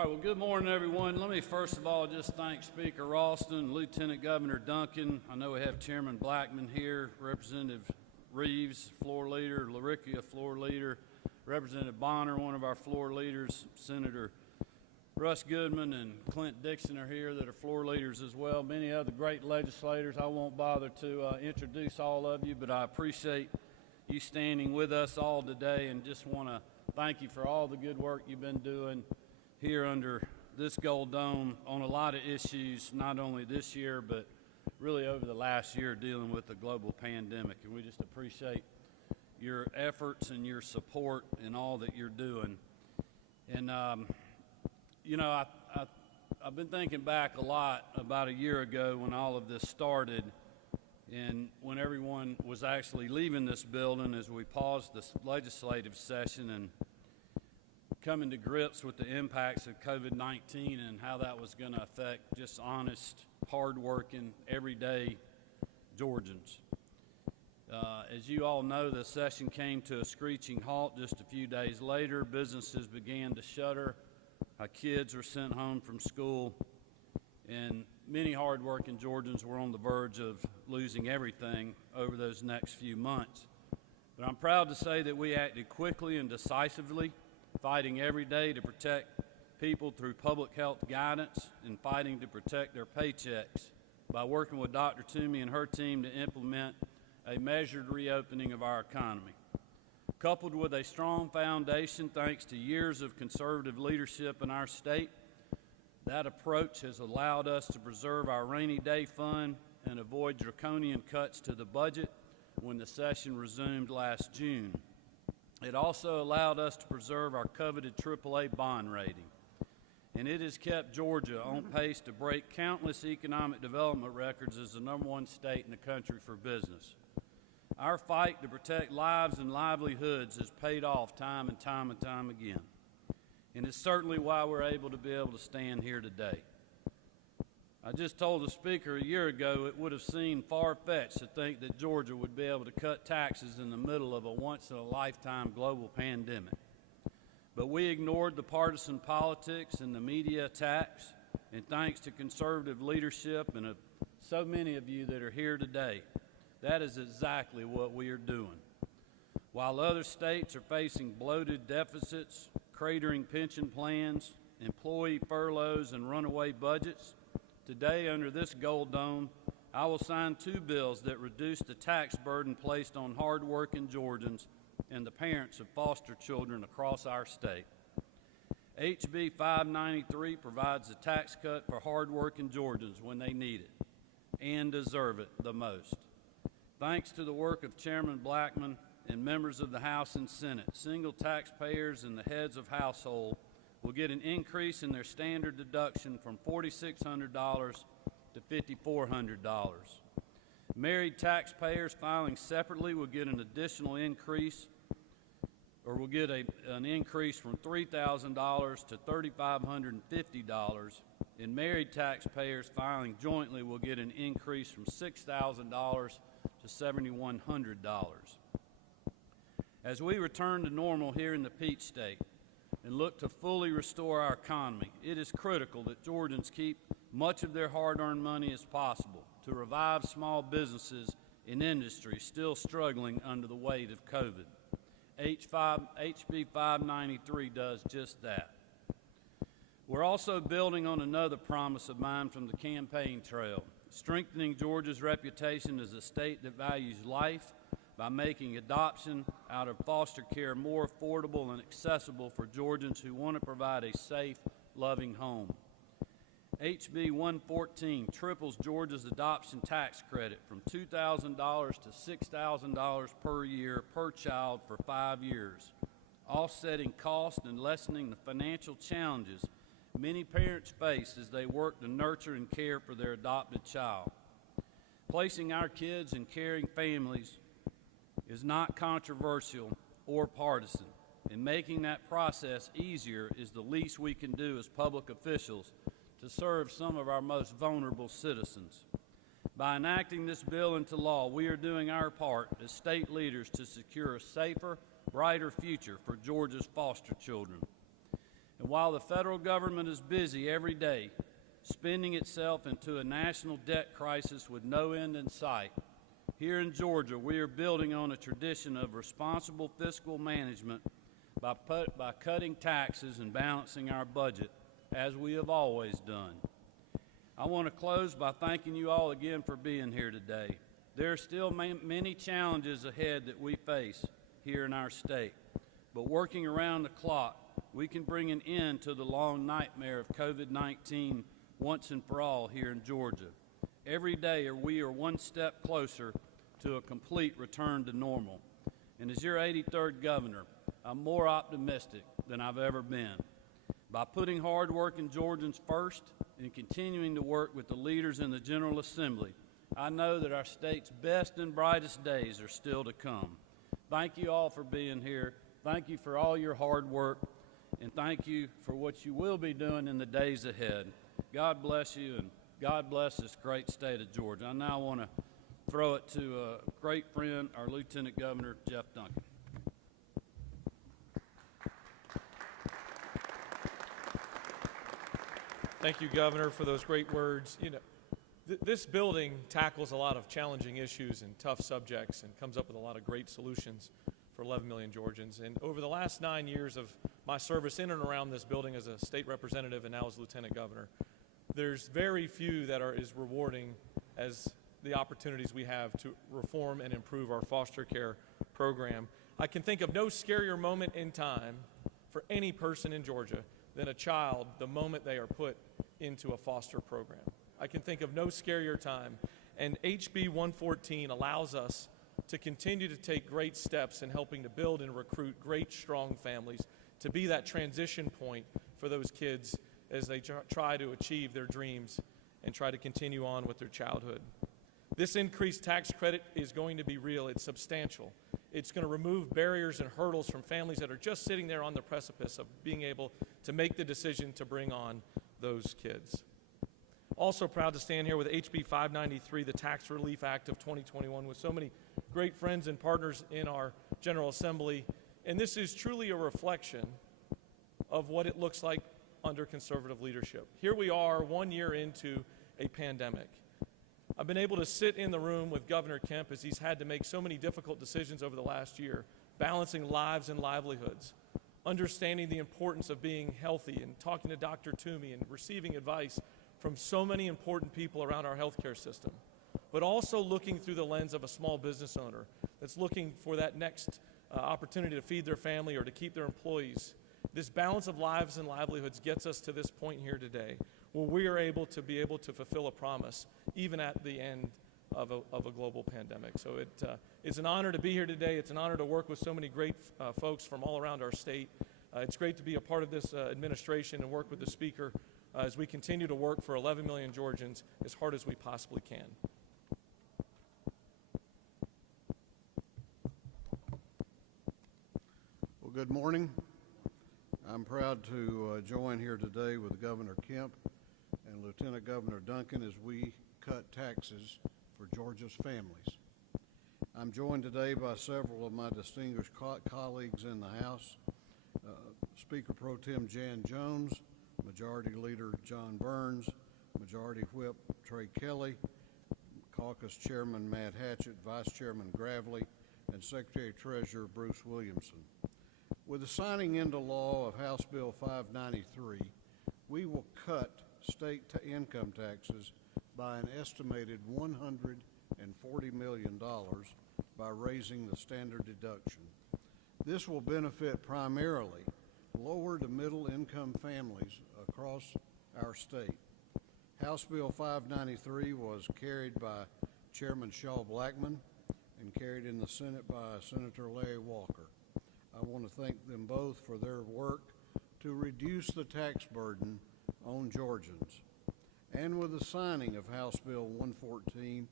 All right, well, good morning, everyone. Let me first of all just thank Speaker Ralston, Lieutenant Governor Duncan. I know we have Chairman Blackman here, Representative Reeves, floor leader, Laricchia, floor leader, Representative Bonner, one of our floor leaders, Senator Russ Goodman and Clint Dixon are here that are floor leaders as well. Many other great legislators. I won't bother to introduce all of you, but I appreciate you standing with us all today and just want to thank you for all the good work you've been doing here under this Gold Dome on a lot of issues, not only this year, but really over the last year dealing with the global pandemic. And we just appreciate your efforts and your support in all that you're doing. And, you know, I've been thinking back a lot about a year ago when all of this started and when everyone was actually leaving this building as we paused this legislative session and coming to grips with the impacts of COVID-19 and how that was going to affect just honest, hard-working, everyday Georgians. As you all know, the session came to a screeching halt just a few days later. Businesses began to shutter. Our kids were sent home from school, and many hard-working Georgians were on the verge of losing everything over those next few months. But I'm proud to say that we acted quickly and decisively, fighting every day to protect people through public health guidance and fighting to protect their paychecks by working with Dr. Toomey and her team to implement a measured reopening of our economy. Coupled with a strong foundation thanks to years of conservative leadership in our state, that approach has allowed us to preserve our rainy day fund and avoid draconian cuts to the budget when the session resumed last June. It also allowed us to preserve our coveted AAA bond rating, and it has kept Georgia on pace to break countless economic development records as the #1 state in the country for business. Our fight to protect lives and livelihoods has paid off time and time again, and it's certainly why we're able to stand here today. I just told the speaker a year ago it would have seemed far-fetched to think that Georgia would be able to cut taxes in the middle of a once-in-a-lifetime global pandemic. But we ignored the partisan politics and the media attacks, and thanks to conservative leadership and so many of you that are here today, that is exactly what we are doing. While other states are facing bloated deficits, cratering pension plans, employee furloughs, and runaway budgets, today, under this Gold Dome, I will sign 2 bills that reduce the tax burden placed on hard-working Georgians and the parents of foster children across our state. HB 593 provides a tax cut for hard-working Georgians when they need it and deserve it the most. Thanks to the work of Chairman Blackman and members of the House and Senate, single taxpayers and the heads of household will get an increase in their standard deduction from $4,600 to $5,400. Married taxpayers filing separately will get an additional increase, or will get an increase from $3,000 to $3,550, and married taxpayers filing jointly will get an increase from $6,000 to $7,100. As we return to normal here in the Peach State, and look to fully restore our economy, it is critical that Georgians keep much of their hard-earned money as possible to revive small businesses and industries still struggling under the weight of COVID. HB 593 does just that. We're also building on another promise of mine from the campaign trail, strengthening Georgia's reputation as a state that values life by making adoption out of foster care more affordable and accessible for Georgians who want to provide a safe, loving home. HB 114 triples Georgia's adoption tax credit from $2,000 to $6,000 per year per child for 5 years, offsetting costs and lessening the financial challenges many parents face as they work to nurture and care for their adopted child. Placing our kids in caring families is not controversial or partisan, and making that process easier is the least we can do as public officials to serve some of our most vulnerable citizens. By enacting this bill into law, we are doing our part as state leaders to secure a safer, brighter future for Georgia's foster children. And while the federal government is busy every day spending itself into a national debt crisis with no end in sight, here in Georgia we are building on a tradition of responsible fiscal management by cutting taxes and balancing our budget, as we have always done. I want to close by thanking you all again for being here today. There are still many challenges ahead that we face here in our state, but working around the clock, we can bring an end to the long nightmare of COVID-19 once and for all here in Georgia. Every day we are one step closer to a complete return to normal. And as your 83rd governor, I'm more optimistic than I've ever been. By putting hard-working Georgians first and continuing to work with the leaders in the General Assembly, I know that our state's best and brightest days are still to come. Thank you all for being here. Thank you for all your hard work, and thank you for what you will be doing in the days ahead. God bless you, and God bless this great state of Georgia. I now want to throw it to a great friend, our Lieutenant Governor, Jeff Duncan. Thank you, Governor, for those great words. You know, this building tackles a lot of challenging issues and tough subjects and comes up with a lot of great solutions for 11 million Georgians. And over the last 9 years of my service in and around this building as a state representative and now as Lieutenant Governor, there's very few that are as rewarding as the opportunities we have to reform and improve our foster care program. I can think of no scarier moment in time for any person in Georgia than a child the moment they are put into a foster program. I can think of no scarier time, and HB 114 allows us to continue to take great steps in helping to build and recruit great, strong families to be that transition point for those kids as they try to achieve their dreams and try to continue on with their childhood. This increased tax credit is going to be real. It's substantial. It's going to remove barriers and hurdles from families that are just sitting there on the precipice of being able to make the decision to bring on those kids. Also proud to stand here with HB 593, the Tax Relief Act of 2021, with so many great friends and partners in our General Assembly. And this is truly a reflection of what it looks like under conservative leadership. Here we are 1 year into a pandemic. I've been able to sit in the room with Governor Kemp as he's had to make so many difficult decisions over the last year, balancing lives and livelihoods, understanding the importance of being healthy and talking to Dr. Toomey and receiving advice from so many important people around our healthcare system, but also looking through the lens of a small business owner that's looking for that next opportunity to feed their family or to keep their employees. This balance of lives and livelihoods gets us to this point here today, where we are able to fulfill a promise, even at the end of a global pandemic. So it's an honor to be here today. It's an honor to work with so many great folks from all around our state. It's great to be a part of this administration and work with the Speaker as we continue to work for 11 million Georgians as hard as we possibly can. Well, good morning. I'm proud to join here today with Governor Kemp and Lieutenant Governor Duncan as we cut taxes for Georgia's families. I'm joined today by several of my distinguished colleagues in the House, Speaker Pro Tem Jan Jones, Majority Leader John Burns, Majority Whip Trey Kelly, Caucus Chairman Matt Hatchett, Vice Chairman Gravely, and Secretary Treasurer Bruce Williamson. With the signing into law of House Bill 593, we will cut state income taxes by an estimated $140 million by raising the standard deduction. This will benefit primarily lower to middle income families across our state. House Bill 593 was carried by Chairman Shaw Blackman and carried in the Senate by Senator Larry Walker. I want to thank them both for their work to reduce the tax burden on Georgians. And with the signing of House Bill 114,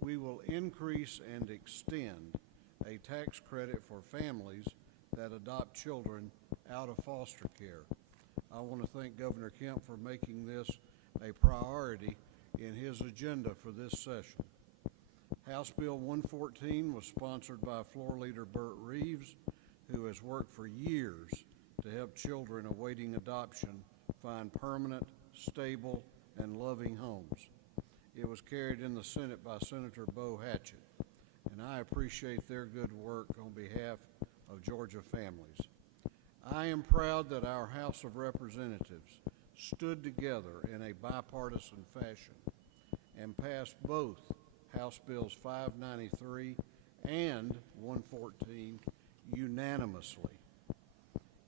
we will increase and extend a tax credit for families that adopt children out of foster care. I want to thank Governor Kemp for making this a priority in his agenda for this session. House Bill 114 was sponsored by Floor Leader Burt Reeves, who has worked for years to help children awaiting adoption find permanent, stable, and loving homes. It was carried in the Senate by Senator Bo Hatchett, and I appreciate their good work on behalf of Georgia families. I am proud that our House of Representatives stood together in a bipartisan fashion and passed both House Bills 593 and 114 unanimously.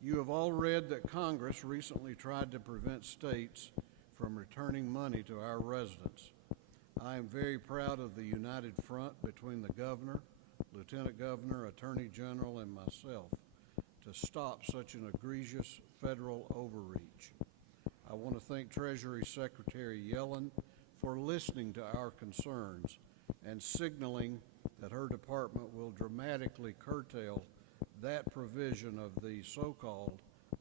You have all read that Congress recently tried to prevent states from returning money to our residents. I am very proud of the united front between the governor, lieutenant governor, attorney general, and myself to stop such an egregious federal overreach. I want to thank Treasury Secretary Yellen for listening to our concerns and signaling that her department will dramatically curtail that provision of the so-called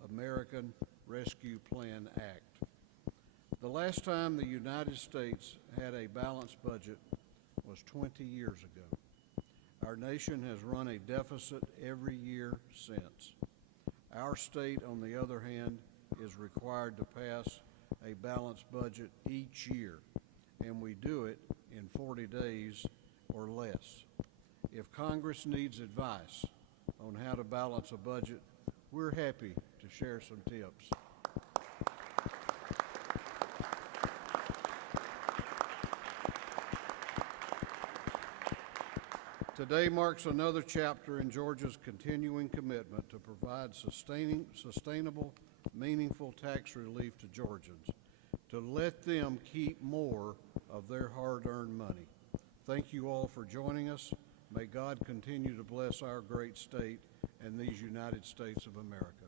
American Rescue Plan Act. The last time the United States had a balanced budget was 20 years ago. Our nation has run a deficit every year since. Our state, on the other hand, is required to pass a balanced budget each year, and we do it in 40 days or less. If Congress needs advice on how to balance a budget, we're happy to share some tips. Today marks another chapter in Georgia's continuing commitment to provide sustainable, meaningful tax relief to Georgians, to let them keep more of their hard-earned money. Thank you all for joining us. May God continue to bless our great state and these United States of America.